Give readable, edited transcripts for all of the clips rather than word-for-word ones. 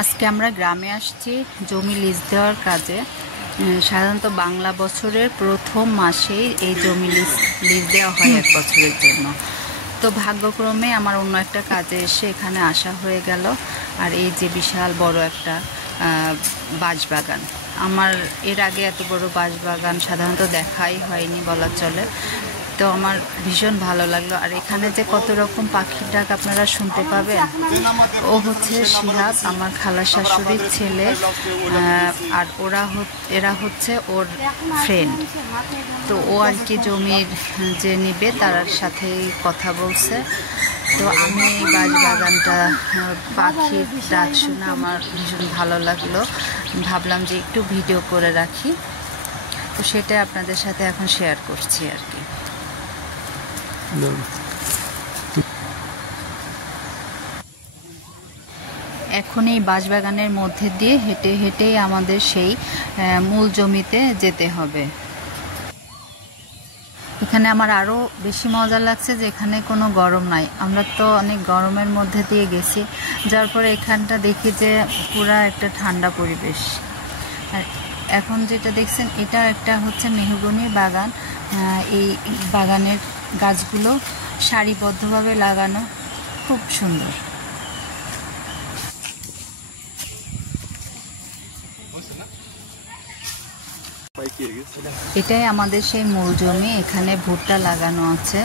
আজকে আমরা গ্রামে আসছি জমি লিজ দেওয়ার কাজে। সাধারণত বাংলা বছরের প্রথম মাসেই এই জমি লিজ দেওয়া হয় 1 বছরের জন্য। তো ভাগ্যক্রমে আমার অন্য একটা কাজে এসে এখানে আসা হয়ে গেল। আর এই যে বিশাল বড় একটা বাঁশবাগান, আমার এর আগে এত বড় বাঁশবাগান সাধারণত দেখাই হয়নি বলা চলে। তো আমার ভীষণ ভালো লাগলো। আর এখানে যে কত রকম পাখির ডাক আপনারা শুনতে পাবেন। ও হচ্ছে শিহাব, আমার খালা শাশুড়ির ছেলে, আর এরা হচ্ছে ওর ফ্রেন্ড। তো ও আর কি জমির যে নিবে তার সাথেই কথা বলছে। তো আমি এই বাঁশবাগানটা পাখির ডাক শুনে আমার ভীষণ ভালো লাগলো। ভাবলাম যে একটু ভিডিও করে রাখি, তো সেটা আপনাদের সাথে এখন শেয়ার করছি আর কি। এখন এই বাঁশবাগানের মধ্যে দিয়ে হেঁটে হেঁটেই আমাদের সেই মূল জমিতে যেতে হবে। এখানে আমার আরও বেশি মজা লাগছে যে এখানে কোনো গরম নাই। আমরা তো অনেক গরমের মধ্যে দিয়ে গেছি, যার পরে এখানটা দেখি যে পুরা একটা ঠান্ডা পরিবেশ। আর এখন যেটা দেখছেন এটা একটা হচ্ছে মেহগনির বাগান। এই বাগানের গাছগুলো সারিবদ্ধভাবে লাগানো, খুব সুন্দর। এটাই আমাদের সেই মূল জমি। এখানে ভুট্টা লাগানো আছে,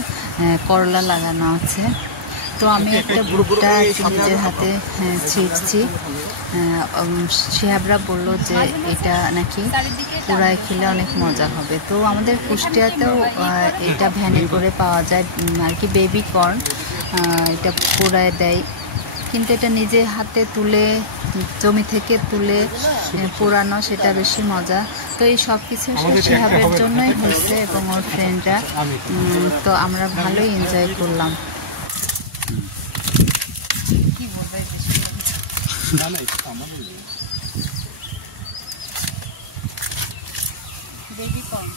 করলা লাগানো আছে। তো আমি একটা ভুট্টা নিজের হাতে ছিঁড়ছি। শিহাবরা বললো যে এটা নাকি পোড়ায় খেলে অনেক মজা হবে। তো আমাদের কুষ্টিয়াতেও এটা ভ্যানে করে পাওয়া যায় আর কি, বেবি কর্ন। এটা পোড়ায় দেয়, কিন্তু এটা নিজে হাতে তুলে জমি থেকে তুলে পোড়ানো সেটা বেশি মজা। তো এই সব কিছু শিহাবের জন্যই হয়েছে এবং ওর ফ্রেন্ডরা। তো আমরা ভালোই এনজয় করলাম। কি বলবে বেবি কর্ন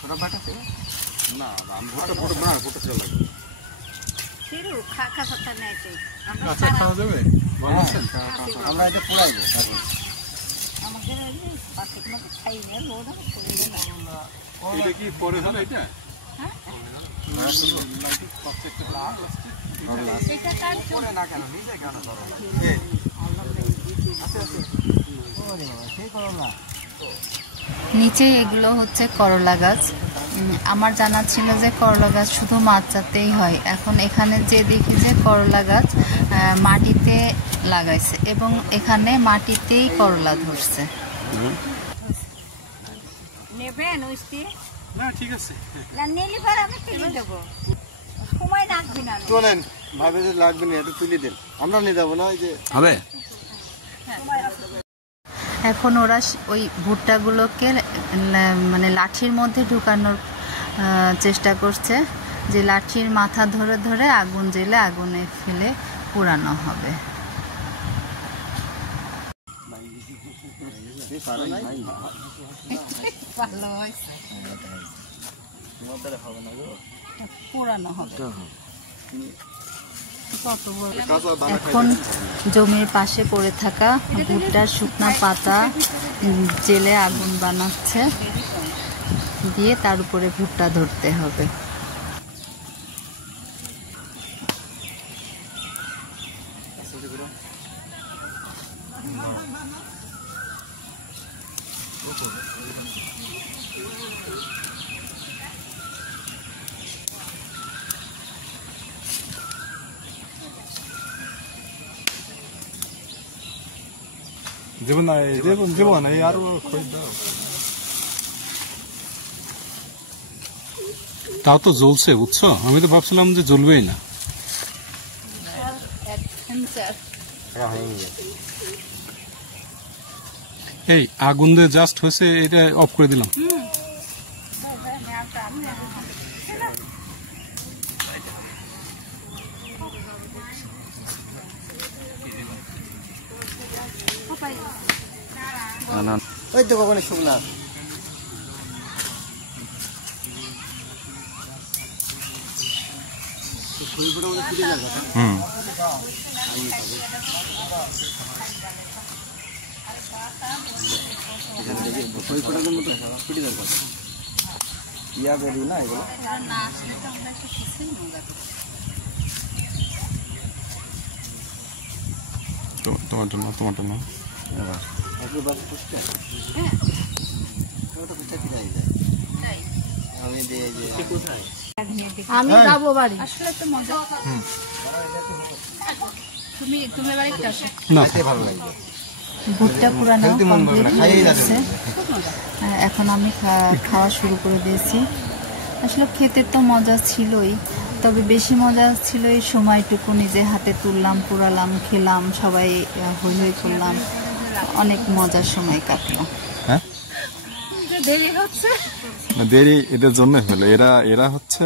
थोड़ा बाटा से ना हम फोटो फोटो बना फोटो से लगे फिर खा सकता नहीं थे আমরা খাওয়া যাবে আমরা এটা পোড়াইবো আমাদের এই পাখির মতো খাই না লোডা করে না এটা কি পরে হলো এটা হ্যাঁ লাইট কনসেপ্ট লাগ এটা কাজ করে না কেন নিজে কেন ধরো এই আচ্ছা ওরে বাবা সেই করলা নিচে এগুলো হচ্ছে করলা গাছ। আমার জানা ছিল যে করলা গাছ শুধু মাচাতেই হয়। এখন এখানে যে দেখি যে করলা গাছ মাটিতে লাগাইছে এবং এখানে মাটিতেই করলা ধরছে। নেবেন ওইটি না ঠিক আছে না নিলে পরে আমি তুলে দেব, সময় লাগবে না। চলেন ভাবে যে লাগবে না এটা তুলে দেন, আমরা নিয়ে যাব না। ওই যে হবে এখন ওরা ওই ভুট্টাগুলোকে মানে লাঠির মধ্যে ঢুকানোর চেষ্টা করছে, যে লাঠির মাথা ধরে ধরে আগুন জ্বেলে আগুনে ফেলে পোড়ানো হবে। পোড়ানো হবে। এখন জমির পাশে পড়ে থাকা ভুট্টার শুকনো পাতা জেলে আগুন বানাচ্ছে, দিয়ে তার উপরে ভুট্টা ধরতে হবে। জীবন এই আরো তাও তো জ্বলছে বুঝছো, আমি তো ভাবছিলাম যে জ্বলবেই না। এই আগুন দিয়ে জাস্ট হয়েছে, এটা অফ করে দিলাম। ওই তো কখনো শুকনা হুম তোমারটা না আমি যাবো বাড়ি। আসলে তো মজা। তুমি বাড়িতে আসো না ভালো লাগবে ভুট্টা পুরানো কমপ্লিট হয়ে গেছে। এখন আমি খাওয়া শুরু করে দিয়েছি। আসলে খেতে তো মজা ছিলই, তবে বেশি মজা ছিল এই সময়টুকু নিজে হাতে তুললাম, পুরালাম, খেলাম, সবাই হই হই করলাম, অনেক মজার সময় কাটলো। দেরি এদের জন্য হলো, এরা হচ্ছে